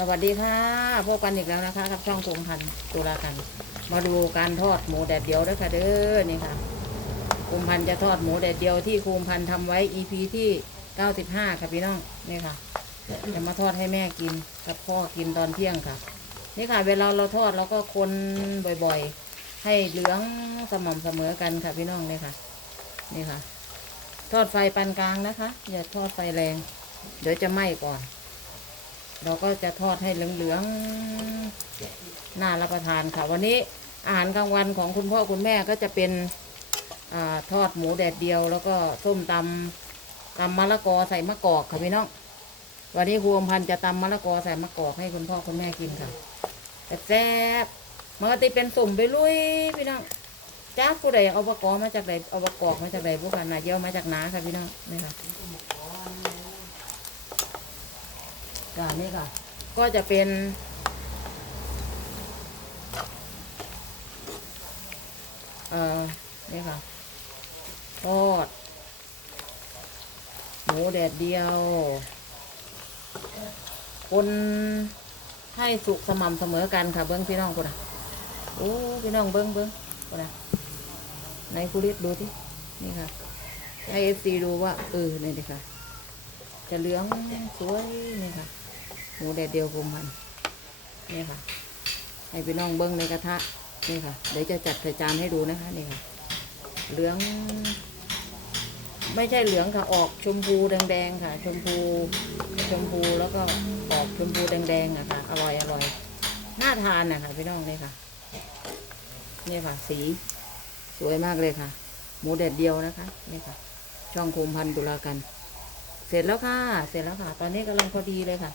สวัสดีค่ะ พบกันอีกแล้วนะคะกับช่องภูมพันตุลากัน มาดูการทอดหมูแดดเดียวด้วยค่ะเด้อนี่ค่ะภูมพันจะทอดหมูแดดเดียวที่ภูมพันธ์ทำไว้ EP ที่95ค่ะพี่น้องนี่ค่ะจะมาทอดให้แม่กินกับพ่อกินตอนเที่ยงค่ะ นี่ค่ะ เวลาเราทอดเราก็คนบ่อยๆ ให้เหลืองสม่ำเสมอกันค่ะพี่น้องนี่ค่ะ นี่ค่ะ ทอดไฟปานกลางนะคะ อย่าทอดไฟแรง เดี๋ยวจะไหม้ก่อน เราก็จะทอดให้เหลืองๆ น่ารับประทานค่ะ วันนี้อาหารกลางวันของคุณพ่อคุณแม่ก็จะเป็นอทอดหมูแดดเดียว แล้วก็ส้มตำตำมะละกอใส่มะกอกค่ะพี่น้องวันนี้ครูอมพันจะตำมะละกอใส่มะกอกให้คุณพ่อคุณแม่กินค่ะแซ่บๆมันก็ติเป็นสุ่มไปลุยพี่น้องจ้าผู้ใดเอาบะกอบมาจากไหนเอาบะกอกมาจากไหนผู้พันนาเยี่ยวมาจากนาค่ะพี่น้องนี่ค่ะ กานี่ค่ะ ก็จะเป็น เอ่อ นี่ค่ะ ทอด หมูแดดเดียว คนให้สุกสม่ำเสมอกันค่ะ เบิ้งพี่น้องกูนะโอ้พี่น้องเบิ้งเบิ้งกูนะในคุริสดูที่นี่ค่ะให้เอฟซีดูว่า เออนี่ดิค่ะ จะเหลืองสวยนี่ค่ะ หมูแดดเดียวกุมพันนี่ค่ะ ให้พี่น้องเบิ้งในกระทะนี่ค่ะ เดี๋ยวจะจัดใส่จานให้ดูนะคะนี่ค่ะ เหลือง ไม่ใช่เหลืองค่ะออกชมพูแดงๆค่ะ ชมพูชมพูแล้วก็ออกชมพูแดงๆอะค่ะอร่อยอร่อยน่าทานนะคะพี่น้องนี่ค่ะนี่ค่ะ สีสวยมากเลยค่ะ หมูแดดเดียวนะคะนี่ค่ะ ช่องคุมพันตุลากัน เสร็จแล้วค่ะ เสร็จแล้วค่ะ ตอนนี้กำลังพอดีเลยค่ะ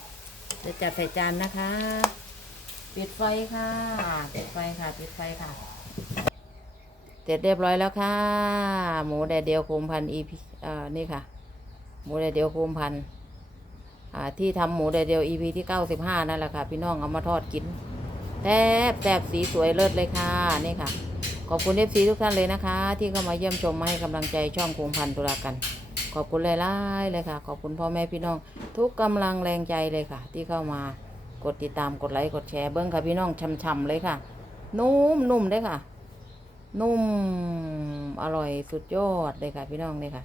จะจัดใส่จานนะคะ ปิดไฟค่ะ ปิดไฟค่ะ ปิดไฟค่ะ เสร็จเรียบร้อยแล้วค่ะ หมูแดดเดียวโคมพันอีพีอ่อนี่ค่ะ หมูแดดเดียวโคมพันอ่าที่ทำหมูแดดเดียวอีพีที่เก้าสิบห้านั่นแหละค่ะ พี่น้องเอามาทอดกินแทบแทบสีสวยเลิศเลยค่ะ นี่ค่ะ ขอบคุณเอฟซีทุกท่านเลยนะคะ ที่เข้ามาเยี่ยมชมมาให้กำลังใจช่องโคมพันตุลากัน ขอบคุณหลายๆเลยค่ะ ขอบคุณพ่อแม่พี่น้อง ทุกกำลังแรงใจเลยค่ะ ที่เข้ามากดติดตามกดไลค์กดแชร์เบิ้งค่ะพี่น้องช่ำๆเลยค่ะ นุ่มนุ่มเลยค่ะ นุ่มอร่อยสุดยอดเลยค่ะพี่น้องเลยค่ะ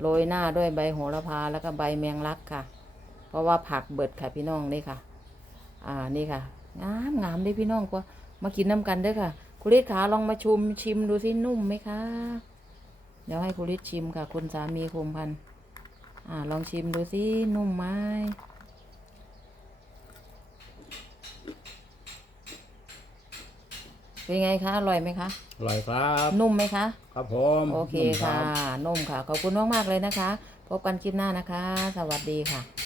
โรยหน้าด้วยใบโหระพาแล้วก็ใบแมงลักค่ะ เพราะว่าผักเบิดค่ะพี่น้องนี่ค่ะ อ่านี่ค่ะงามงามเลยพี่น้องกว่ามากินน้ำกันเด้วยค่ะ คุณฤทธิ์ขาลองมาชุมชิมดูสินุ่มไหมคะ เดี๋ยวให้คุณฤทธิ์ชิมค่ะ คุณสามีคมพันธุ์อ่า ลองชิมดูสินุ่มไหมเป็นไงคะ อร่อยไหมคะ อร่อยครับ นุ่มไหมคะ ครับผมโอเคนุ่มรัค่ะบนุ่มค่ะ ขอบคุณมาก ๆ เลยนะคะ พบกันคลิปหน้านะคะ สวัสดีค่ะ